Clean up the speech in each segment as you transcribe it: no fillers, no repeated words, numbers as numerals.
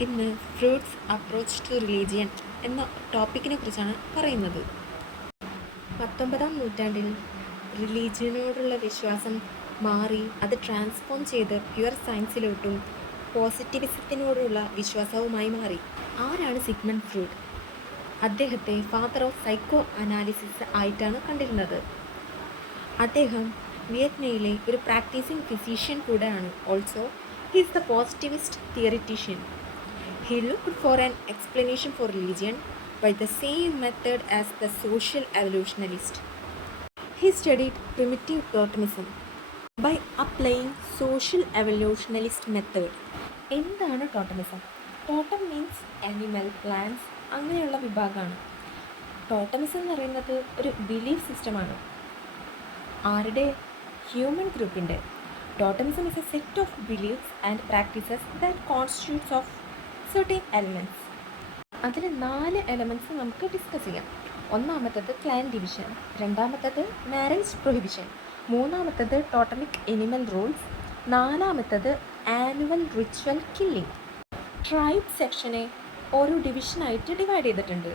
ഇന്ന് fruits approach to religion എന്ന ടോപ്പിക്കിനെ കുറിച്ചാണ് പറയുന്നത്. 19-ാം നൂറ്റാണ്ടിൽ റിലീജിയനോടുള്ള വിശ്വാസം മാറി അത് ട്രാൻസ്ഫോം ചെയ്ത് പ്യുവർ സയൻസിലോട്ടും പോസിറ്റിവിസത്തിനോടുള്ള വിശ്വാസവുമായി മാറി. ആരാണ് സിഗ്മണ്ട് ഫ്രൂഡ്? അദ്ദേഹത്തെ ഫാദർ ഓഫ് സൈക്കോ അനാലിസിസ് ആയിട്ടാണ് കണ്ടിരുന്നത്. അദ്ദേഹം വിയറ്റ്നയിലെ ഒരു പ്രാക്ടീസിംഗ് ഫിസീഷ്യൻ കൂടെയാണ്. Also he is the positivist theoretician. He looked for an explanation for religion by the same method as the social evolutionist. He studied primitive totemism by applying social evolutionist method. എന്താണ് totemism? ടോട്ടം means animal, plants അങ്ങനെയുള്ള വിഭാഗമാണ്. Totemism എന്ന് പറയുന്നത് ഒരു belief സിസ്റ്റമാണ്. ആരുടെ? Human ഗ്രൂപ്പിൻ്റെ. Totemism is A set of beliefs and practices that constitutes of certain elements. അതിൽ 4 എലമെൻറ്റ്സ് നമുക്ക് ഡിസ്കസ് ചെയ്യാം. ഒന്നാമത്തത് ക്ലാൻ ഡിവിഷൻ, രണ്ടാമത്തത് മാരേജ് പ്രൊഹിബിഷൻ, മൂന്നാമത്തത് ടോട്ടമിക് എനിമൽ റൂൾസ്, നാലാമത്തത് ആനുവൽ റിച്വൽ കില്ലിംഗ്. ട്രൈബ് സെക്ഷനെ ഓരോ ഡിവിഷനായിട്ട് ഡിവൈഡ് ചെയ്തിട്ടുണ്ട്.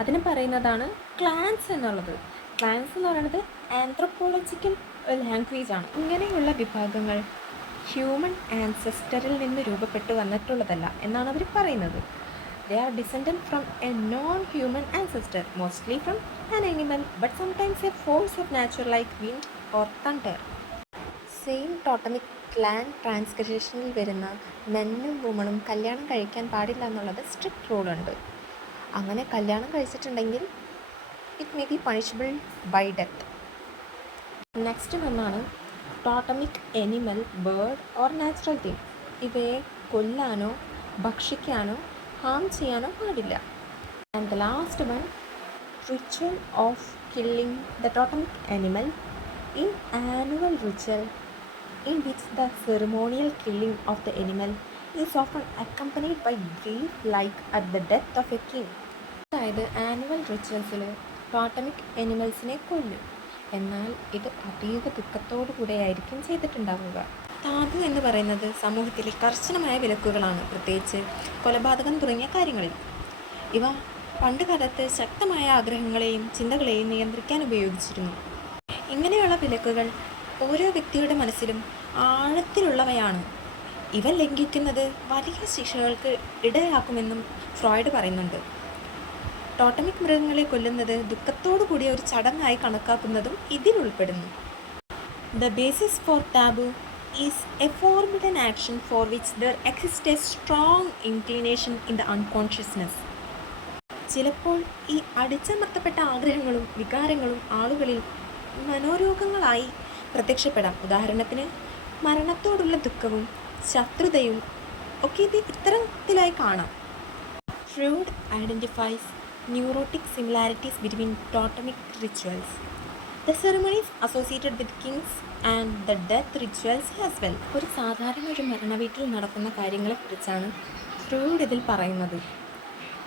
അതിന് പറയുന്നതാണ് ക്ലാൻസ് എന്നുള്ളത്. ക്ലാൻസ് എന്ന് പറയുന്നത് ആന്ത്രോപോളജിക്കൽ ലാംഗ്വേജ് ആണ്. ഇങ്ങനെയുള്ള വിഭാഗങ്ങൾ ഹ്യൂമൻ ആൻസസ്റ്ററിൽ നിന്ന് രൂപപ്പെട്ടു വന്നിട്ടുള്ളതല്ല എന്നാണ് അവർ പറയുന്നത്. They are descendant from a non human ancestor, mostly from an animal, but sometimes a force of nature like wind or thunder. Same totemic clan ട്രാൻസ്ക്രിപ്ഷനിൽ വരുന്ന മെന്നും വുമണും കല്യാണം കഴിക്കാൻ പാടില്ല എന്നുള്ളത് സ്ട്രിക്റ്റ് റൂളുണ്ട്. അങ്ങനെ കല്യാണം കഴിച്ചിട്ടുണ്ടെങ്കിൽ it may be punishable by death. Next ഒന്നാണ് totemic animal, bird or natural thing. ഇവയെ കൊല്ലാനോ ഭക്ഷിക്കാനോ ഹാം ചെയ്യാനോ പാടില്ല. And the last one, ritual of killing the totemic animal in annual ritual in which the ceremonial killing of the animal is often accompanied by grief like at the death of a king. അതായത് annual റിച്വൽസിൽ totemic എനിമൽസിനെ കൊല്ലും, എന്നാൽ ഇത് അതീവ ദുഃഖത്തോടു കൂടെയായിരിക്കും ചെയ്തിട്ടുണ്ടാവുക. താബു എന്ന് പറയുന്നത് സമൂഹത്തിലെ കർശനമായ വിലക്കുകളാണ്, പ്രത്യേകിച്ച് കൊലപാതകം തുടങ്ങിയ കാര്യങ്ങളിൽ. ഇവ പണ്ട് കാലത്ത് ശക്തമായ ആഗ്രഹങ്ങളെയും ചിന്തകളെയും നിയന്ത്രിക്കാൻ ഉപയോഗിച്ചിരുന്നു. ഇങ്ങനെയുള്ള വിലക്കുകൾ ഓരോ വ്യക്തിയുടെ മനസ്സിലും ആഴത്തിലുള്ളവയാണ്. ഇവ ലംഘിക്കുന്നത് വലിയ ശിക്ഷകൾക്ക് ഇടയാക്കുമെന്നും ഫ്രോയിഡ് പറയുന്നുണ്ട്. ടോട്ടമിക് മൃഗങ്ങളെ കൊല്ലുന്നത് ദുഃഖത്തോടു കൂടിയ ഒരു ചടങ്ങായി കണക്കാക്കുന്നതും ഇതിൽ ഉൾപ്പെടുന്നു. The basis for taboo is a forbidden action for which there exist a strong inclination in the unconscious. ചിലപ്പോൾ ഈ അടിച്ചമർത്തപ്പെട്ട ആഗ്രഹങ്ങളും വികാരങ്ങളും ആളുകളിൽ മനോരോഗങ്ങളായി പ്രത്യക്ഷപ്പെടാം. ഉദാഹരണത്തിന് മരണത്തോടുള്ള ദുഃഖവും ശത്രുതയും ഒക്കെ ഇത് ഇത്തരത്തിലായി കാണാം. Freud identifies neurotic similarities between totemic rituals, the ceremonies associated with kings and the death rituals as well. ഒരു സാധാരണ ഒരു മരണവീട്ടിൽ നടക്കുന്ന കാര്യങ്ങളെക്കുറിച്ചാണ് ഫ്രൂഡ് ഇതിൽ പറയുന്നത്.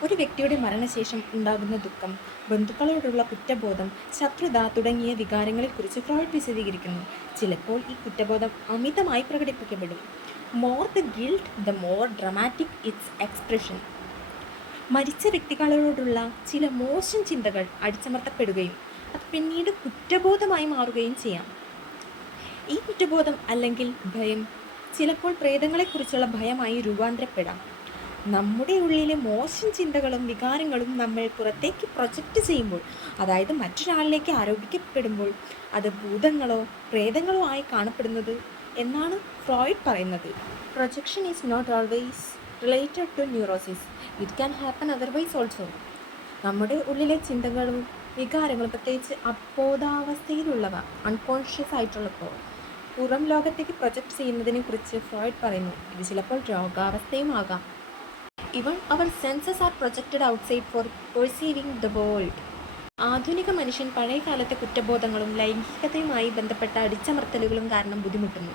ഒരു വ്യക്തിയുടെ മരണശേഷം ഉണ്ടാകുന്ന ദുഃഖം, ബന്ധുക്കളോടുള്ള കുറ്റബോധം, ശത്രുത തുടങ്ങിയ വികാരങ്ങളെക്കുറിച്ച് ഫ്രോയിഡ് വിശദീകരിക്കുന്നു. ചിലപ്പോൾ ഈ കുറ്റബോധം അമിതമായി പ്രകടിപ്പിക്കപ്പെടും. More the guilt the more dramatic its expression. മരിച്ച വ്യക്തികളോടുള്ള ചില മോശം ചിന്തകൾ അടിച്ചമർത്തപ്പെടുകയും അത് പിന്നീട് കുറ്റബോധമായി മാറുകയും ചെയ്യാം. ഈ കുറ്റബോധം അല്ലെങ്കിൽ ഭയം ചിലപ്പോൾ പ്രേതങ്ങളെക്കുറിച്ചുള്ള ഭയമായി രൂപാന്തരപ്പെടാം. നമ്മുടെ ഉള്ളിലെ മോശം ചിന്തകളും വികാരങ്ങളും നമ്മൾ പുറത്തേക്ക് പ്രൊജക്റ്റ് ചെയ്യുമ്പോൾ, അതായത് മറ്റൊരാളിലേക്ക് ആരോപിക്കപ്പെടുമ്പോൾ അത് ഭൂതങ്ങളോ പ്രേതങ്ങളോ ആയി കാണപ്പെടുന്നത് എന്നാണ് ഫ്രോയിഡ് പറയുന്നത്. Projection is not always related to neurosis. It can happen otherwise also. നമ്മുടെ ഉള്ളിലെ ചിന്തകളും വികാരങ്ങളും, പ്രത്യേകിച്ച് അബോധാവസ്ഥയിലുള്ളവ, അൺകോൺഷ്യസ് ആയിട്ടുള്ളപ്പോൾ പുറം ലോകത്തേക്ക് പ്രൊജക്റ്റ് ചെയ്യുന്നതിനെ കുറിച്ച് ഫ്രോയിഡ് പറയുന്നു. ഇത് ചിലപ്പോൾ രോഗാവസ്ഥയും ആകാം. Even our senses are projected outside for perceiving the world. ആധുനിക മനുഷ്യൻ പഴയ കാലത്തെ കുറ്റബോധങ്ങളും ലൈംഗികതയുമായി ബന്ധപ്പെട്ട അടിച്ചമർത്തലുകളും കാരണം ബുദ്ധിമുട്ടുന്നു.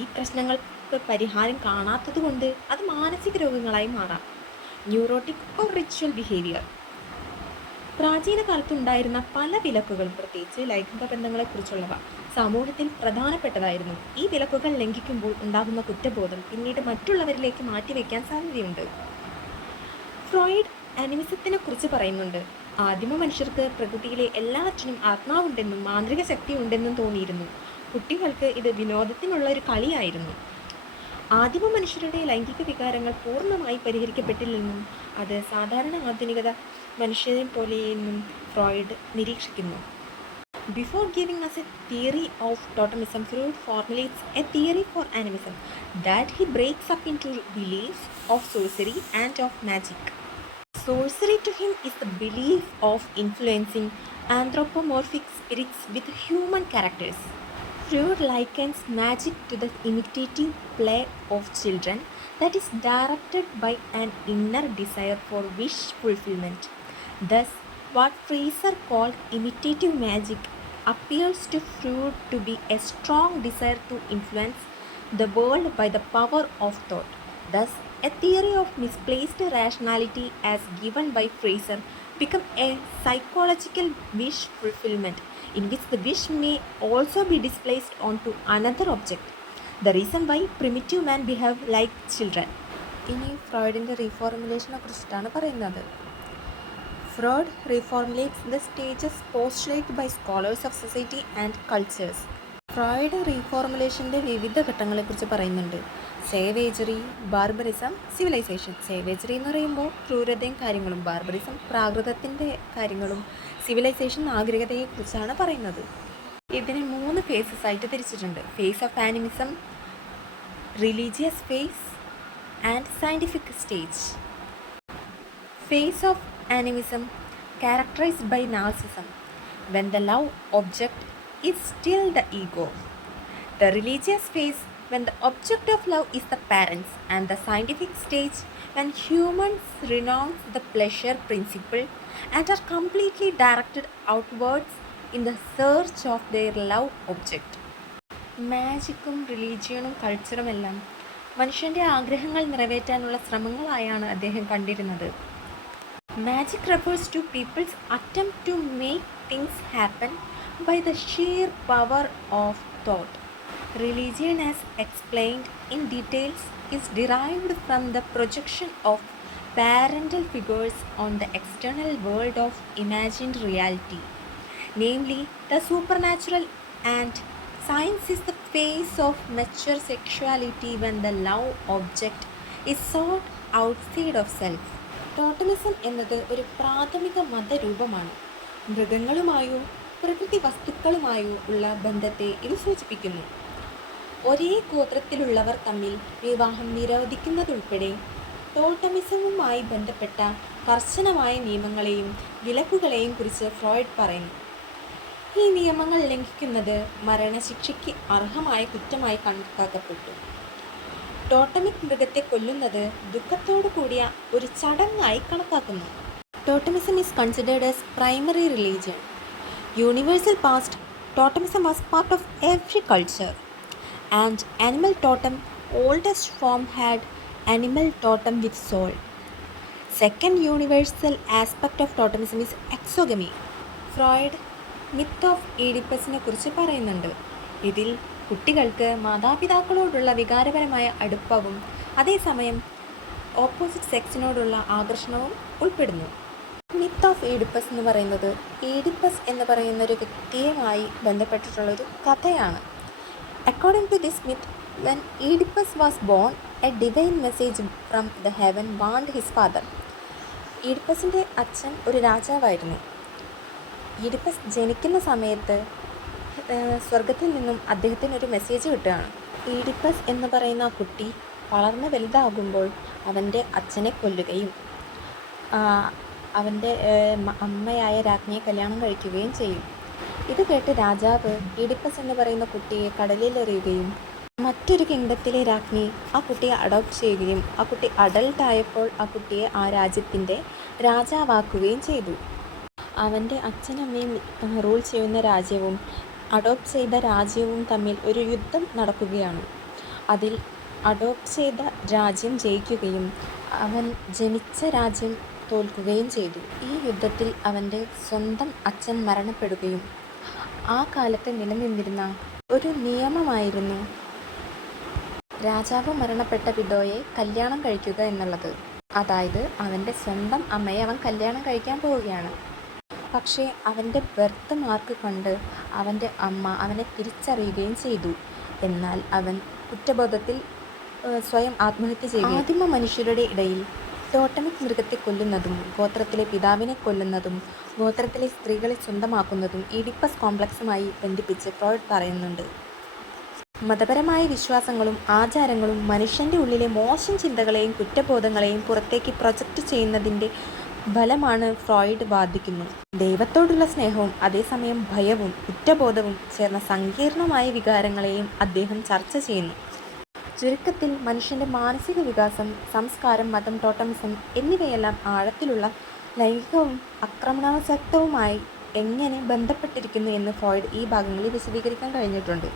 ഈ പ്രശ്നങ്ങൾക്ക് പരിഹാരം കാണാത്തതുകൊണ്ട് അത് മാനസിക രോഗങ്ങളായി മാറാം. Neurotic or ritual behaviour. പ്രാചീന കാലത്തുണ്ടായിരുന്ന പല വിലക്കുകളും, പ്രത്യേകിച്ച് ലൈംഗിക ബന്ധങ്ങളെക്കുറിച്ചുള്ളവ, സമൂഹത്തിൽ പ്രധാനപ്പെട്ടതായിരുന്നു. ഈ വിലക്കുകൾ ലംഘിക്കുമ്പോൾ ഉണ്ടാകുന്ന കുറ്റബോധം പിന്നീട് മറ്റുള്ളവരിലേക്ക് മാറ്റിവെക്കാൻ സാധ്യതയുണ്ട്. ഫ്രോയിഡ് ആനിമിസത്തിനെ കുറിച്ച് പറയുന്നുണ്ട്. ആദിമ മനുഷ്യർക്ക് പ്രകൃതിയിലെ എല്ലാറ്റിനും ആത്മാവുണ്ടെന്നും മാന്ത്രിക ശക്തി ഉണ്ടെന്നും തോന്നിയിരുന്നു. കുട്ടികൾക്ക് ഇത് വിനോദത്തിനുള്ള ഒരു കളിയായിരുന്നു. ആദിമ മനുഷ്യരുടെ ലൈംഗിക വികാരങ്ങൾ പൂർണ്ണമായി പരിഹരിക്കപ്പെട്ടില്ലെന്നും അത് സാധാരണ ആധുനികത മനുഷ്യരെ പോലെയെന്നും ഫ്രോയിഡ് നിരീക്ഷിക്കുന്നു. Before giving us a theory of totemism, Freud formulates a theory for animism that he breaks up into beliefs of sorcery and of magic. Sorcery to him is the belief of influencing anthropomorphic spirits with human characters. Freud likens magic to the imitative play of children that is directed by an inner desire for wish fulfillment. Thus, what Fraser called imitative magic appears to Freud to be a strong desire to influence the world by the power of thought. Thus, a theory of misplaced rationality as given by Fraser become a psychological wish fulfillment in which the wish may also be displaced onto another object. The reason why primitive man behave like children. ഇനി ഫ്രോയിഡിൻ്റെ റീഫോർമുലേഷനെ കുറിച്ചിട്ടാണ് പറയുന്നത്. Freud reformulates the stages postulated by scholars of society and cultures. Freud റീഫോർമുലേഷൻ്റെ വിവിധ ഘട്ടങ്ങളെക്കുറിച്ച് പറയുന്നുണ്ട്. Savagery, barbarism, civilisation. Savagery എന്ന് പറയുമ്പോൾ ക്രൂരതയും കാര്യങ്ങളും, ബാർബറിസം പ്രാകൃതത്തിൻ്റെ കാര്യങ്ങളും, സിവിലൈസേഷൻ നാഗരികതയെക്കുറിച്ചാണ് പറയുന്നത്. ഇതിനെ 3 ഫേസസ് ആയിട്ട് തിരിച്ചിട്ടുണ്ട്. Phase of animism, religious phase and scientific stage. Phase of animism characterized by narcissism, when the love object is still the ego. The religious phase, when the object of love is the parents, and the scientific stage, when humans renounce the pleasure principle and are completely directed outwards in the search of their love object. മാജിക്കും റിലീജിയനും കൾച്ചറും എല്ലാം മനുഷ്യൻ്റെ ആഗ്രഹങ്ങൾ നിറവേറ്റാനുള്ള ശ്രമങ്ങളായാണ് അദ്ദേഹം കണ്ടിരുന്നത്. Magic refers to people's attempt to make things happen by the sheer power of thought. Religion, as explained in details, is derived from the projection of parental figures on the external world of imagined reality, namely the supernatural, and science is the phase of mature sexuality when the love object is sought outside of self. Totemism എന്നത് ഒരു പ്രാഥമിക മതരൂപമാണ്. മൃഗങ്ങളുമായോ പ്രകൃതി വസ്തുക്കളുമായോ ഉള്ള ബന്ധത്തെ ഇത് സൂചിപ്പിക്കുന്നു. ഒരേ ഗോത്രത്തിലുള്ളവർ തമ്മിൽ വിവാഹം നിരോധിക്കുന്നതുൾപ്പെടെ ടോട്ടമിസവുമായി ബന്ധപ്പെട്ട കർശനമായ നിയമങ്ങളെയും വിലക്കുകളെയും കുറിച്ച് ഫ്രോയിഡ് പറയുന്നു. ഈ നിയമങ്ങൾ ലംഘിക്കുന്നത് മരണശിക്ഷയ്ക്ക് അർഹമായ കുറ്റമായി കണക്കാക്കപ്പെട്ടു. ടോട്ടമിക് മൃഗത്തെ കൊല്ലുന്നത് ദുഃഖത്തോടു കൂടിയ ഒരു ചടങ്ങായി കണക്കാക്കുന്നു. Totemism is considered as primary religion. Universal past, totemism was part of every culture. And animal totem, oldest form had animal totem with soul. Second universal aspect of totemism is exogamy. Freud myth of ഈഡിപ്പസിനെ കുറിച്ച് പറയുന്നുണ്ട്. ഇതിൽ കുട്ടികൾക്ക് മാതാപിതാക്കളോടുള്ള വികാരപരമായ അടുപ്പവും അതേസമയം opposite സെക്സിനോടുള്ള ആകർഷണവും ഉൾപ്പെടുന്നു. Myth of Oedipus എന്ന് പറയുന്നത് ഈഡിപ്പസ് എന്ന് പറയുന്ന ഒരു വ്യക്തിയുമായി ബന്ധപ്പെട്ടിട്ടുള്ളൊരു കഥയാണ്. According to this myth, when Oedipus was born, a divine message from the heaven want his father. ഈഡിപ്പസിൻ്റെ അച്ഛൻ ഒരു രാജാവായിരുന്നു. ഈഡിപ്പസ് ജനിക്കുന്ന സമയത്ത് സ്വർഗത്തിൽ നിന്നും അദ്ദേഹത്തിനൊരു മെസ്സേജ് കിട്ടുകയാണ്. ഈഡിപ്പസ് എന്ന് പറയുന്ന ആ കുട്ടി വളർന്ന് വലുതാകുമ്പോൾ അവൻ്റെ അച്ഛനെ കൊല്ലുകയും അവൻ്റെ അമ്മയായ രാജ്ഞിയെ കല്യാണം കഴിക്കുകയും ചെയ്യും. ഇത് കേട്ട് രാജാവ് ഈഡിപ്പസ് എന്ന് പറയുന്ന കുട്ടിയെ കടലിലെറിയുകയും മറ്റൊരു കിങ്ഡത്തിലെ രാജ്ഞി ആ കുട്ടിയെ അഡോപ്റ്റ് ചെയ്യുകയും ആ കുട്ടി അഡൾട്ടായപ്പോൾ ആ കുട്ടിയെ ആ രാജ്യത്തിൻ്റെ രാജാവാക്കുകയും ചെയ്തു. അവൻ്റെ അച്ഛനമ്മയും റൂൾ ചെയ്യുന്ന രാജ്യവും അഡോപ്റ്റ് ചെയ്ത രാജ്യവും തമ്മിൽ ഒരു യുദ്ധം നടക്കുകയാണ്. അതിൽ അഡോപ്റ്റ് ചെയ്ത രാജ്യം ജയിക്കുകയും അവൻ ജനിച്ച രാജ്യം തോൽക്കുകയും ചെയ്തു. ഈ യുദ്ധത്തിൽ അവൻ്റെ സ്വന്തം അച്ഛൻ മരണപ്പെടുകയും ആ കാലത്ത് നിലനിന്നിരുന്ന ഒരു നിയമമായിരുന്നു രാജാവ് മരണപ്പെട്ട വിധവയെ കല്യാണം കഴിക്കുക എന്നുള്ളത്. അതായത് അവൻ്റെ സ്വന്തം അമ്മയെ അവൻ കല്യാണം കഴിക്കാൻ പോവുകയാണ്. പക്ഷേ അവൻ്റെ ബർത്ത് മാർക്ക് കണ്ട് അവൻ്റെ അമ്മ അവനെ തിരിച്ചറിയുകയും ചെയ്തു. എന്നാൽ അവൻ കുറ്റബോധത്തിൽ സ്വയം ആത്മഹത്യ ചെയ്യുകയും ആദിമ മനുഷ്യരുടെ ഇടയിൽ ടോട്ടമിക് മൃഗത്തെ കൊല്ലുന്നതും ഗോത്രത്തിലെ പിതാവിനെ കൊല്ലുന്നതും ഗോത്രത്തിലെ സ്ത്രീകളെ സ്വന്തമാക്കുന്നതും ഈഡിപ്പസ് കോംപ്ലക്സുമായി ബന്ധിപ്പിച്ച് ഫ്രോയിഡ് പറയുന്നുണ്ട്. മതപരമായ വിശ്വാസങ്ങളും ആചാരങ്ങളും മനുഷ്യൻ്റെ ഉള്ളിലെ മോശം ചിന്തകളെയും കുറ്റബോധങ്ങളെയും പുറത്തേക്ക് പ്രൊജക്റ്റ് ചെയ്യുന്നതിൻ്റെ ഫലമാണ് ഫ്രോയിഡ് വാദിക്കുന്നു. ദൈവത്തോടുള്ള സ്നേഹവും അതേസമയം ഭയവും കുറ്റബോധവും ചേർന്ന സങ്കീർണമായ വികാരങ്ങളെയും അദ്ദേഹം ചർച്ച ചെയ്യുന്നു. ചുരുക്കത്തിൽ മനുഷ്യൻ്റെ മാനസിക വികാസം, സംസ്കാരം, മതം, ടോട്ടമിസം എന്നിവയെല്ലാം ആഴത്തിലുള്ള ലൈംഗികവും ആക്രമണാസക്തവുമായി എങ്ങനെ ബന്ധപ്പെട്ടിരിക്കുന്നു എന്ന് ഫ്രോയിഡ് ഈ ഭാഗങ്ങളിൽ വിശദീകരിക്കാൻ കഴിഞ്ഞിട്ടുണ്ട്.